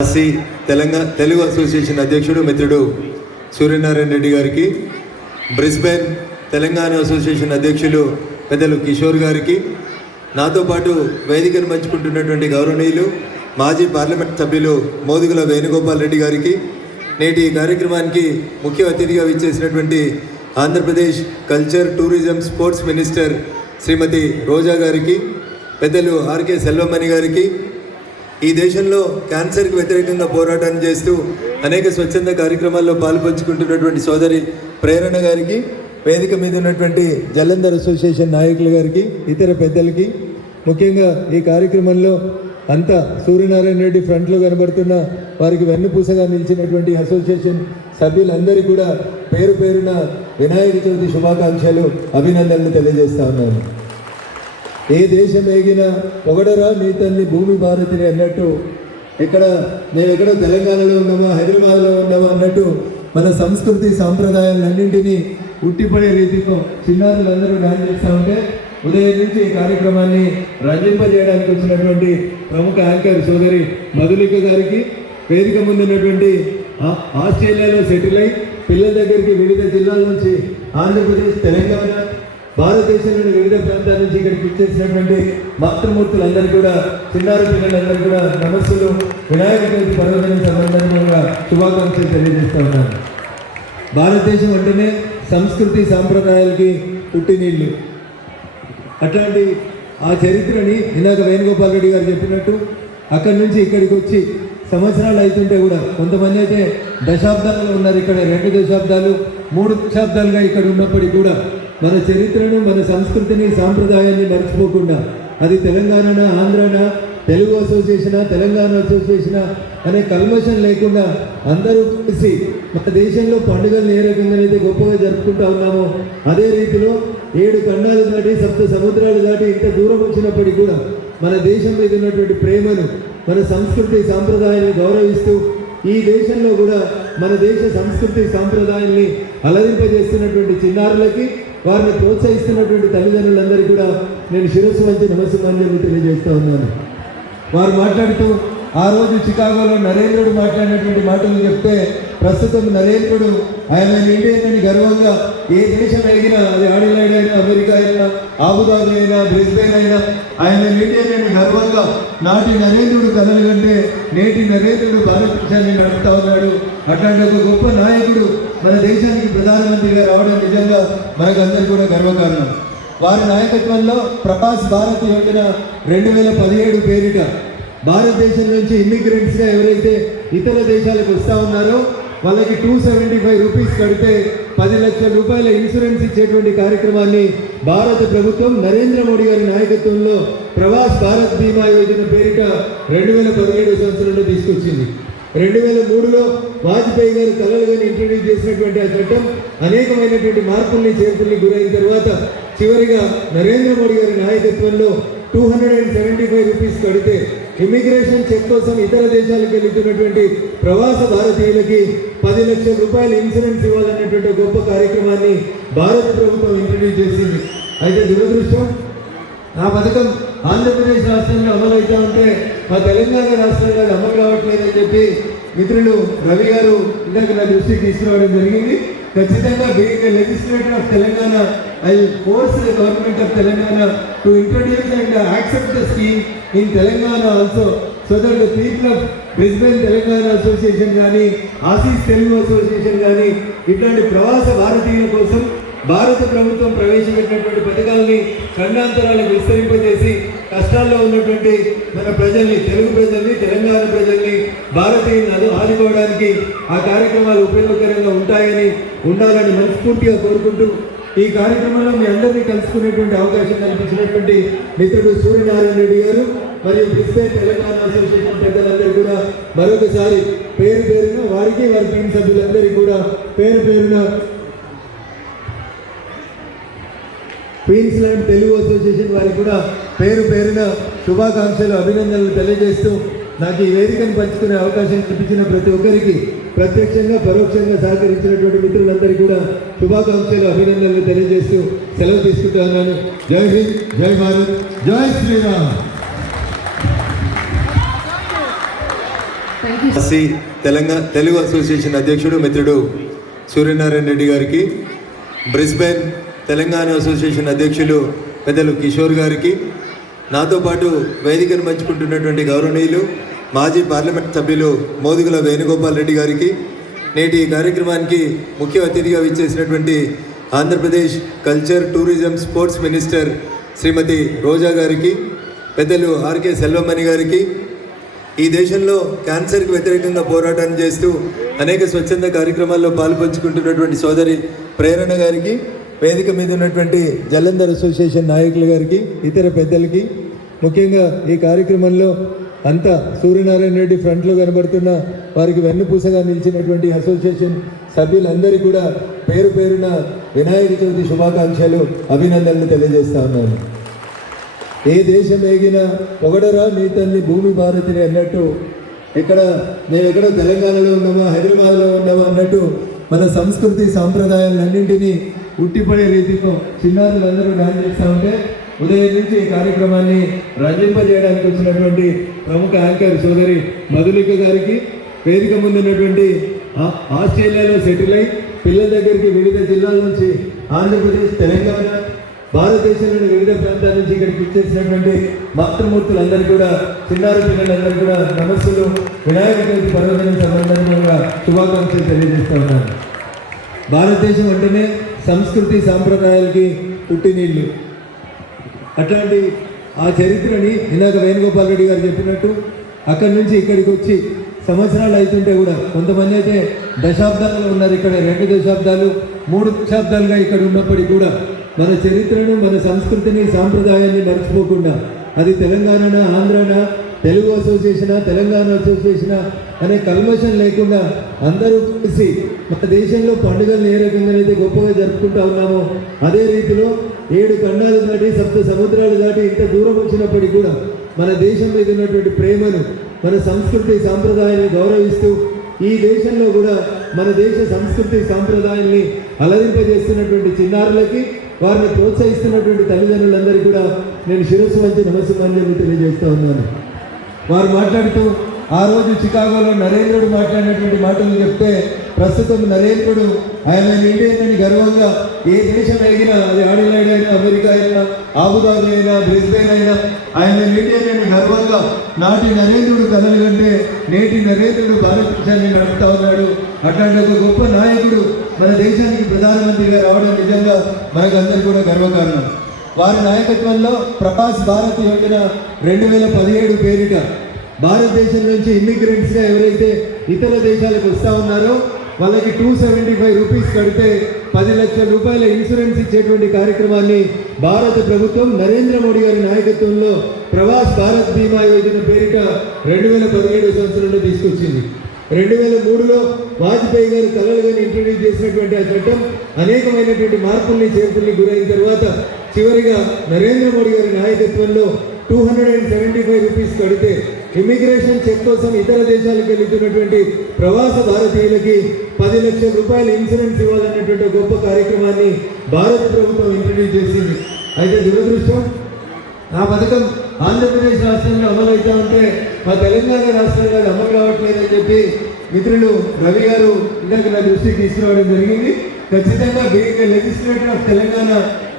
Telugu association అధ్యక్షుడు మిత్రుడు సూర్యనారాయణ రెడ్డి గారికి, బ్రిస్బెన్ తెలంగాణ అసోసియేషన్ అధ్యక్షులు పెద్దలు కిషోర్ గారికి, నాతో పాటు వేదికను పంచుకుంటున్నటువంటి గౌరవనీయులు మాజీ పార్లమెంట్ సభ్యులు మోదుగుల వేణుగోపాల్ రెడ్డి గారికి, నేటి కార్యక్రమానికి ముఖ్య అతిథిగా విచ్చేసినటువంటి Andhra Pradesh culture, tourism, sports minister శ్రీమతి రోజా గారికి, పెద్దలు ఆర్కే సెల్వమణి గారికి, ఈ దేశంలో క్యాన్సర్కి వ్యతిరేకంగా పోరాటం చేస్తూ అనేక స్వచ్ఛంద కార్యక్రమాల్లో పాల్పంచుకుంటున్నటువంటి సోదరి ప్రేరణ గారికి, వేదిక మీద ఉన్నటువంటి జలంధర్ అసోసియేషన్ నాయకుల గారికి, ఇతర పెద్దలకి, ముఖ్యంగా ఈ కార్యక్రమంలో అంతా సూర్యనారాయణ రెడ్డి ఫ్రంట్లో కనబడుతున్న వారికి వెన్నుపూసగా నిలిచినటువంటి అసోసియేషన్ సభ్యులందరికీ కూడా పేరు పేరున వినాయక చవితి శుభాకాంక్షలు, అభినందనలు తెలియజేస్తా ఉన్నాను. ఏ దేశం ఏగినా పొగడరా నీ తల్లి భూమి భారతిని అన్నట్టు, మేము ఎక్కడో తెలంగాణలో ఉన్నామా, హైదరాబాద్లో ఉన్నామా అన్నట్టు మన సంస్కృతి సాంప్రదాయాలన్నింటినీ ఉట్టిపడే రీతిలో చిన్నారులందరూ డాన్స్ చేస్తూ ఉంటే, ఉదయం నుంచి ఈ కార్యక్రమాన్ని రంజింపజేయడానికి వచ్చినటువంటి ప్రముఖ యాంకర్ సోదరి మధులిక గారికి, వేదిక ముందున్నటువంటి ఆస్ట్రేలియాలో సెటిల్ అయి పిల్లల దగ్గరికి వివిధ జిల్లాల నుంచి ఆంధ్రప్రదేశ్, తెలంగాణ, భారతదేశంలోని వివిధ ప్రాంతాల నుంచి ఇక్కడికి ఇచ్చేసినటువంటి మాతృమూర్తులందరూ కూడా, చిన్నారి పిల్లలందరూ కూడా నమస్సులు, వినాయక చవితి పర్వదిన సందర్భంగా శుభాకాంక్షలు తెలియజేస్తూ ఉన్నాను. భారతదేశం అంటేనే సంస్కృతి సాంప్రదాయాలకి పుట్టినీళ్ళు. అట్లాంటి ఆ చరిత్రని ఇందాక వేణుగోపాల్ రెడ్డి గారు చెప్పినట్టు అక్కడి నుంచి ఇక్కడికి వచ్చి సంవత్సరాలు అవుతుంటే కూడా, కొంతమంది అయితే దశాబ్దాలు ఉన్నారు ఇక్కడ, 2 దశాబ్దాలు 3 దశాబ్దాలుగా ఇక్కడ ఉన్నప్పటికీ కూడా మన చరిత్రను, మన సంస్కృతిని, సాంప్రదాయాన్ని మర్చిపోకుండా, అది తెలంగాణ, ఆంధ్రానా, తెలుగు అసోసియేషనా, తెలంగాణ అసోసియేషనా అనే కల్మషం లేకుండా అందరూ కలిసి మన దేశంలో పండుగలు ఏ రకంగానైతే గొప్పగా జరుపుకుంటా ఉన్నామో, అదే రీతిలో 7 ఖండాలు దాటి 7 సముద్రాలు దాటి ఇంత దూరం వచ్చినప్పటికీ కూడా మన దేశం మీద ఉన్నటువంటి ప్రేమను, మన సంస్కృతి సాంప్రదాయాన్ని గౌరవిస్తూ ఈ దేశంలో కూడా మన దేశ సంస్కృతి సాంప్రదాయాన్ని అలరింపజేస్తున్నటువంటి చిన్నారులకి, వారిని ప్రోత్సహిస్తున్నటువంటి తల్లిదండ్రులందరికీ కూడా నేను శిరస్సు వంచి నమస్కారాలు తెలియజేస్తూ ఉన్నాను. వారు మాట్లాడుతూ ఆ రోజు చికాగోలో నరేంద్రుడు మాట్లాడినటువంటి మాటలు చెప్తే, ప్రస్తుతం నరేంద్రుడు ఆయన ఇండియన్ అని గర్వంగా ఏ దేశం అయినా, అది ఆడిలైడ్ అయినా, అమెరికా అయినా, ఆబుదాబి అయినా, బ్రిస్బెన్ అయినా, ఆయన ఇండియన్ అని గర్వంగా నాటి నరేంద్రుడు కథలు కంటే నేటి నరేంద్రుడు భారతదేశాన్ని నడుపుతా ఉన్నాడు. అట్లాంటి ఒక గొప్ప నాయకుడు మన దేశానికి ప్రధానమంత్రిగా రావడం నిజంగా మనకందరూ కూడా గర్వకారణం. వారి నాయకత్వంలో ప్రకాశ్ భారత్ యోజన 2017 పేరిట భారతదేశం నుంచి ఇమ్మిగ్రెంట్స్గా ఎవరైతే ఇతర దేశాలకు వస్తూ ఉన్నారో వాళ్ళకి 275 రూపీస్ కడితే 10 లక్షల రూపాయల ఇన్సూరెన్స్ ఇచ్చేటువంటి కార్యక్రమాన్ని భారత ప్రభుత్వం నరేంద్ర మోడీ గారి నాయకత్వంలో ప్రవాస్ భారత్ బీమా యోజన పేరిట 2017 సంవత్సరంలో తీసుకొచ్చింది. 2003లో వాజ్పేయి గారు కలలుగాని ఇంట్రడ్యూస్ చేసినటువంటి ఆ చట్టం అనేకమైనటువంటి మార్పుల్ని, చేర్పుల్ని గురైన తర్వాత చివరిగా నరేంద్ర మోడీ గారి నాయకత్వంలో 275 రూపీస్ కడితే ఇమిగ్రేషన్ చెక్ కోసం ఇతర దేశాలకు వెళుతున్నటువంటి ప్రవాస భారతీయులకి 10 లక్షల రూపాయల ఇన్సూరెన్స్ ఇవ్వాలన్నటువంటి గొప్ప కార్యక్రమాన్ని భారత ప్రభుత్వం ఇంట్రడ్యూస్ చేసింది. అయితే దురదృష్టం, ఆ పథకం ఆంధ్రప్రదేశ్ రాష్ట్రంలో అమలు అవుతూ ఉంటే మా తెలంగాణ రాష్ట్రంలో అది అమలు కావట్లేదని చెప్పి మిత్రులు రవి గారు ఇందాక నా దృష్టికి తీసుకురావడం జరిగింది. ఖచ్చితంగా being a legislator of Telangana, I force the government of Telangana to introduce and accept the scheme in Telangana also, so that the people of Brisbane Telangana association కానీ, ఆసీస్ తెలుగు అసోసియేషన్ కానీ ఇట్లాంటి ప్రవాస భారతీయుల కోసం భారత ప్రభుత్వం ప్రవేశపెట్టినటువంటి పథకాలని ఖండాంతరాలకు విస్తరింపజేసి కష్టాల్లో ఉన్నటువంటి మన ప్రజల్ని, తెలుగు ప్రజల్ని, తెలంగాణ ప్రజల్ని, భారతీయులను ఆదుకోవడానికి ఆ కార్యక్రమాలు ఉపయోగకరంగా ఉండాలని మనస్ఫూర్తిగా కోరుకుంటూ, ఈ కార్యక్రమంలో మీ అందరినీ కలుసుకునేటువంటి అవకాశం కల్పించినటువంటి మిత్రుడు సూర్యనారాయణ రెడ్డి గారు మరియు బ్రిస్బెన్ తెలంగాణ అసోసియేషన్ పెద్దలందరూ కూడా మరొకసారి పేరు పేరున వారికి, వారి టీం సభ్యులందరికీ కూడా పేరు పేరున క్వీన్స్లాండ్ తెలుగు అసోసియేషన్ వారికి కూడా పేరు పేరున శుభాకాంక్షలు, అభినందనలు తెలియజేస్తూ, నాకు ఈ వేదికను పంచుకునే అవకాశం కల్పించిన ప్రతి ఒక్కరికి, ప్రత్యక్షంగా పరోక్షంగా సహకరించినటువంటి మిత్రులందరికీ కూడా శుభాకాంక్షలు, అభినందనలు తెలియజేస్తూ సెలవు తీసుకుంటున్నాను. జై హింద్, జై భారత్, జై శ్రీరామ్. ఎస్సీ తెలుగు అసోసియేషన్ అధ్యక్షుడు మిత్రుడు సూర్యనారాయణ రెడ్డి గారికి, బ్రిస్బెన్ తెలంగాణ అసోసియేషన్ అధ్యక్షులు పెద్దలు కిషోర్ గారికి, నాతో పాటు వేదికను పంచుకుంటున్నటువంటి గౌరవనీయులు మాజీ పార్లమెంట్ సభ్యులు మోదుగుల వేణుగోపాల్ రెడ్డి గారికి, నేటి ఈ కార్యక్రమానికి ముఖ్య అతిథిగా విచ్చేసినటువంటి Andhra Pradesh culture, tourism, sports minister శ్రీమతి రోజా గారికి, పెద్దలు ఆర్కే సెల్వమణి గారికి, ఈ దేశంలో క్యాన్సర్కి వ్యతిరేకంగా పోరాటం చేస్తూ అనేక స్వచ్ఛంద కార్యక్రమాల్లో పాల్పంచుకుంటున్నటువంటి సోదరి ప్రేరణ గారికి, వేదిక మీద ఉన్నటువంటి జలంధర్ అసోసియేషన్ నాయకుల గారికి, ఇతర పెద్దలకి, ముఖ్యంగా ఈ కార్యక్రమంలో అంతా సూర్యనారాయణ రెడ్డి ఫ్రంట్లో కనబడుతున్న వారికి వెన్నుపూసగా నిలిచినటువంటి అసోసియేషన్ సభ్యులందరికీ కూడా పేరు పేరున వినాయక చవితి శుభాకాంక్షలు, అభినందనలు తెలియజేస్తా ఉన్నాను. ఏ దేశం ఏగినా పొగడరా నీ తల్లి భూమి భారతిని అన్నట్టు, ఇక్కడ మేము ఎక్కడో తెలంగాణలో ఉన్నామా, హైదరాబాద్లో ఉన్నామా అన్నట్టు మన సంస్కృతి సాంప్రదాయాలన్నింటినీ ఉట్టిపడే రీతిలో చిన్నారులందరూ డాన్స్ చేస్తూ ఉంటే, ఉదయం నుంచి ఈ కార్యక్రమాన్ని రంజింపజేయడానికి వచ్చినటువంటి ప్రముఖ యాంకర్ సోదరి మధులిక గారికి, వేదిక ముందున్నటువంటి ఆస్ట్రేలియాలో సెటిల్ అయి పిల్లల దగ్గరికి వివిధ జిల్లాల నుంచి ఆంధ్రప్రదేశ్, తెలంగాణ, భారతదేశంలోని వివిధ ప్రాంతాల నుంచి ఇక్కడికి ఇచ్చేసినటువంటి మాతృమూర్తులందరూ కూడా, చిన్నారి పిల్లలందరూ కూడా నమస్సులు, వినాయక చవితి పర్వదినం సందర్భంగా శుభాకాంక్షలు తెలియజేస్తూ ఉన్నాను. భారతదేశం అంటేనే సంస్కృతి సాంప్రదాయాలకి పుట్టినీళ్ళు. అట్లాంటి ఆ చరిత్రని ఇందాక వేణుగోపాల్ రెడ్డి గారు చెప్పినట్టు అక్కడి నుంచి ఇక్కడికి వచ్చి సంవత్సరాలు అవుతుంటే కూడా, కొంతమంది అయితే దశాబ్దాలు ఉన్నారు ఇక్కడ, 2 దశాబ్దాలు 3 దశాబ్దాలుగా ఇక్కడ ఉన్నప్పటికీ కూడా మన చరిత్రను, మన సంస్కృతిని, సాంప్రదాయాన్ని మర్చిపోకుండా, అది తెలంగాణ, ఆంధ్రాన, తెలుగు అసోసియేషనా, తెలంగాణ అసోసియేషనా అనే కల్మషం లేకుండా అందరూ కలిసి మన దేశంలో పండుగలను ఏ రకంగానైతే గొప్పగా జరుపుకుంటా ఉన్నామో, అదే రీతిలో 7 ఖండాలు దాటి 7 సముద్రాలు దాటి ఇంత దూరం వచ్చినప్పటికీ కూడా మన దేశం మీద ఉన్నటువంటి ప్రేమను, మన సంస్కృతి సాంప్రదాయాన్ని గౌరవిస్తూ, ఈ దేశంలో కూడా మన దేశ సంస్కృతి సాంప్రదాయాన్ని అలరింపజేస్తున్నటువంటి చిన్నారులకి, వారిని ప్రోత్సహిస్తున్నటువంటి తల్లిదండ్రులందరికీ కూడా నేను శిరస్సు వంచి నమస్కారం తెలియజేస్తూ ఉన్నాను. వారు మాట్లాడుతూ ఆ రోజు చికాగోలో నరేంద్రుడు మాట్లాడినటువంటి మాటలు చెప్తే, ప్రస్తుతం నరేంద్రుడు ఆయన ఇండియన్ అని గర్వంగా ఏ దేశం అయినా, అది ఆడిలాడ్ అయినా, అమెరికా అయినా, ఆబుదాబి అయినా, బ్రిస్బెన్ అయినా, ఆయన ఇండియన్ అని గర్వంగా నాటి నరేంద్రుడు కలలు కంటే నేటి నరేంద్రుడు భారతదేశాన్ని నడుపుతా ఉన్నాడు. అట్లాంటి ఒక గొప్ప నాయకుడు మన దేశానికి ప్రధానమంత్రిగా రావడం నిజంగా మనకందరూ కూడా గర్వకారణం. వారి నాయకత్వంలో ప్రవాస్ భారత్ యోజన 2017 పేరిట భారతదేశం నుంచి ఇమ్మిగ్రెంట్స్గా ఎవరైతే ఇతర దేశాలకు వస్తూ ఉన్నారో వాళ్ళకి 275 రూపీస్ కడితే 10 లక్షల రూపాయల ఇన్సూరెన్స్ ఇచ్చేటువంటి కార్యక్రమాన్ని భారత ప్రభుత్వం నరేంద్ర మోడీ గారి నాయకత్వంలో ప్రవాస్ భారత్ బీమా యోజన పేరిట 2017 సంవత్సరంలో తీసుకొచ్చింది. 2003లో వాజ్పేయి గారు కలలుగాని ఇంట్రడ్యూస్ చేసినటువంటి ఆ చట్టం అనేకమైనటువంటి మార్పుల్ని, చేర్పుల్ని గురైన తర్వాత చివరిగా నరేంద్ర మోడీ గారి నాయకత్వంలో 275 రూపీస్ కడితే ఇమిగ్రేషన్ చెక్ కోసం ఇతర దేశాలకు వెళ్తున్నటువంటి ప్రవాస భారతీయులకి 10 లక్షల రూపాయల ఇన్సూరెన్స్ ఇవ్వాలన్నటువంటి గొప్ప కార్యక్రమాన్ని భారత ప్రభుత్వం ఇంట్రడ్యూస్ చేసింది. అయితే దురదృష్టం, ఆ పథకం ఆంధ్రప్రదేశ్ రాష్ట్రంలో అమలు అవుతా ఉంటే మా తెలంగాణ రాష్ట్రంలో అది అమలు కావట్లేదని చెప్పి మిత్రులు రవి గారు ఇందాక నా దృష్టికి తీసుకురావడం జరిగింది. ఖచ్చితంగా being legislator of Telangana,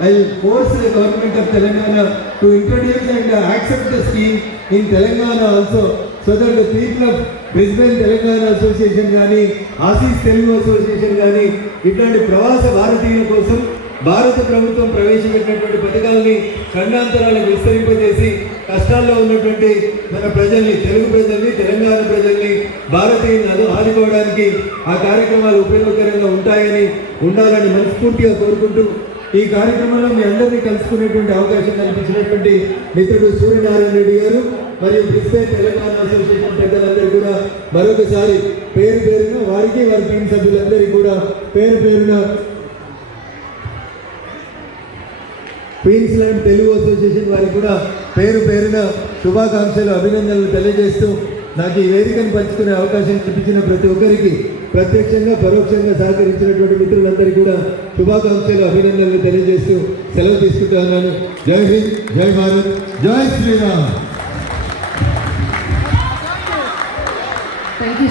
I force the government of Telangana to introduce and accept the scheme in Telangana also, so that the people of Brisbane Telangana association కానీ, ఆసీస్ తెలుగు అసోసియేషన్ కానీ, ఇట్లాంటి ప్రవాస భారతీయుల కోసం భారత ప్రభుత్వం ప్రవేశపెట్టినటువంటి పథకాలని ఖండాంతరాలకు విస్తరింపజేసి కష్టాల్లో ఉన్నటువంటి మన ప్రజల్ని, తెలుగు ప్రజల్ని, తెలంగాణ ప్రజల్ని, భారతీయులను ఆదుకోవడానికి ఆ కార్యక్రమాలు ఉపయోగకరంగా ఉంటాయని, ఉండాలని మనస్ఫూర్తిగా కోరుకుంటూ, ఈ కార్యక్రమంలో మీ అందరినీ కలుసుకునేటువంటి అవకాశం కల్పించినటువంటి మిత్రుడు సూర్యనారాయణ రెడ్డి గారు మరియు బ్రిస్బెన్ తెలంగాణ అసోసియేషన్ పెద్దలందరూ కూడా మరొకసారి పేరు పేరున వారికి, వారి టీం సభ్యులందరికీ కూడా పేరు పేరున క్వీన్స్లాండ్ తెలుగు అసోసియేషన్ వారికి కూడా పేరు పేరున శుభాకాంక్షలు, అభినందనలు తెలియజేస్తూ, నాకు ఈ వేదికను పంచుకునే అవకాశం కల్పించిన ప్రతి ఒక్కరికి, ప్రత్యక్షంగా పరోక్షంగా సహకరించినటువంటి మిత్రులందరికీ కూడా శుభాకాంక్షలు, అభినందనలు తెలియజేస్తూ సెలవు తీసుకుంటున్నాను. జై హింద్, జై భారత్, జై శ్రీరామ్. Thank you